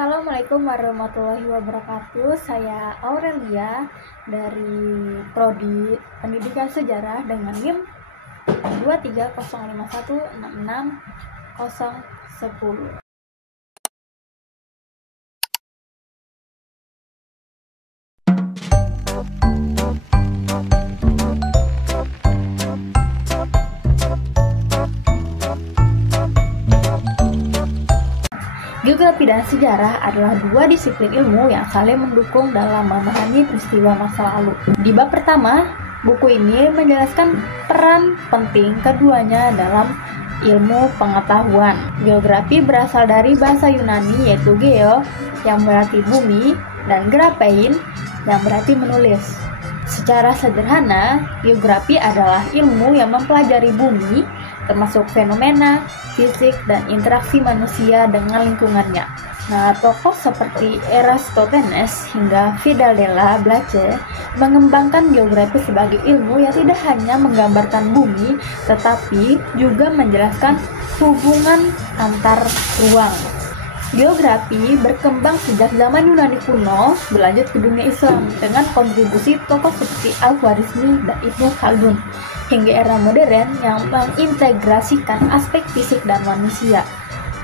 Assalamualaikum warahmatullahi wabarakatuh. Saya Aurelia dari Prodi Pendidikan Sejarah dengan NIM 23051660010. Geografi dan sejarah adalah dua disiplin ilmu yang saling mendukung dalam memahami peristiwa masa lalu. Di bab pertama, buku ini menjelaskan peran penting keduanya dalam ilmu pengetahuan. Geografi berasal dari bahasa Yunani yaitu geo yang berarti bumi dan graphein yang berarti menulis. Secara sederhana, geografi adalah ilmu yang mempelajari bumi, termasuk fenomena, fisik, dan interaksi manusia dengan lingkungannya. Nah, tokoh seperti Eratosthenes hingga Vidal de la Blache mengembangkan geografi sebagai ilmu yang tidak hanya menggambarkan bumi, tetapi juga menjelaskan hubungan antar ruang. Geografi berkembang sejak zaman Yunani kuno berlanjut ke dunia Islam dengan kontribusi tokoh seperti Al-Khwarizmi dan Ibnu Khaldun hingga era modern yang mengintegrasikan aspek fisik dan manusia.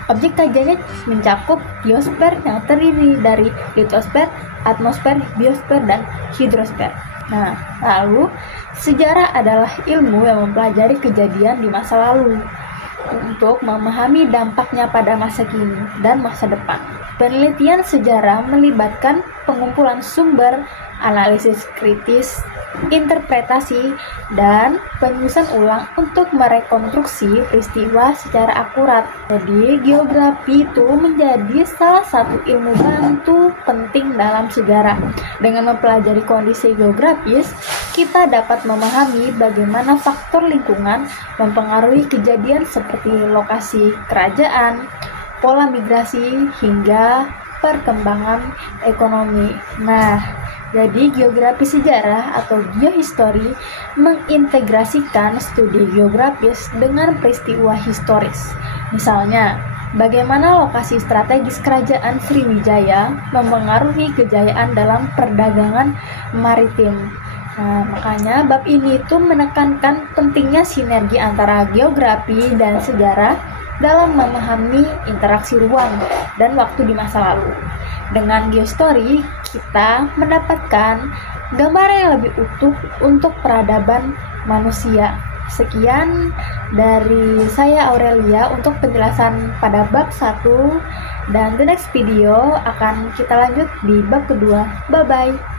Objek kajiannya mencakup geosfer yang terdiri dari litosfer, atmosfer, biosfer, dan hidrosfer. Nah, lalu sejarah adalah ilmu yang mempelajari kejadian di masa lalu untuk memahami dampaknya pada masa kini dan masa depan. Penelitian sejarah melibatkan pengumpulan sumber, analisis kritis, interpretasi, dan penyusunan ulang untuk merekonstruksi peristiwa secara akurat. Jadi, geografi itu menjadi salah satu ilmu bantu penting dalam sejarah. Dengan mempelajari kondisi geografis, kita dapat memahami bagaimana faktor lingkungan mempengaruhi kejadian seperti lokasi kerajaan, pola migrasi, hingga perkembangan ekonomi. Nah, jadi geografi sejarah atau geohistory mengintegrasikan studi geografis dengan peristiwa historis. Misalnya, bagaimana lokasi strategis kerajaan Sriwijaya mempengaruhi kejayaan dalam perdagangan maritim. Nah, makanya bab ini itu menekankan pentingnya sinergi antara geografi dan sejarah dalam memahami interaksi ruang dan waktu di masa lalu. Dengan geostory, kita mendapatkan gambaran yang lebih utuh untuk peradaban manusia. Sekian dari saya Aurelia untuk penjelasan pada bab 1, dan the next video akan kita lanjut di bab kedua. Bye-bye.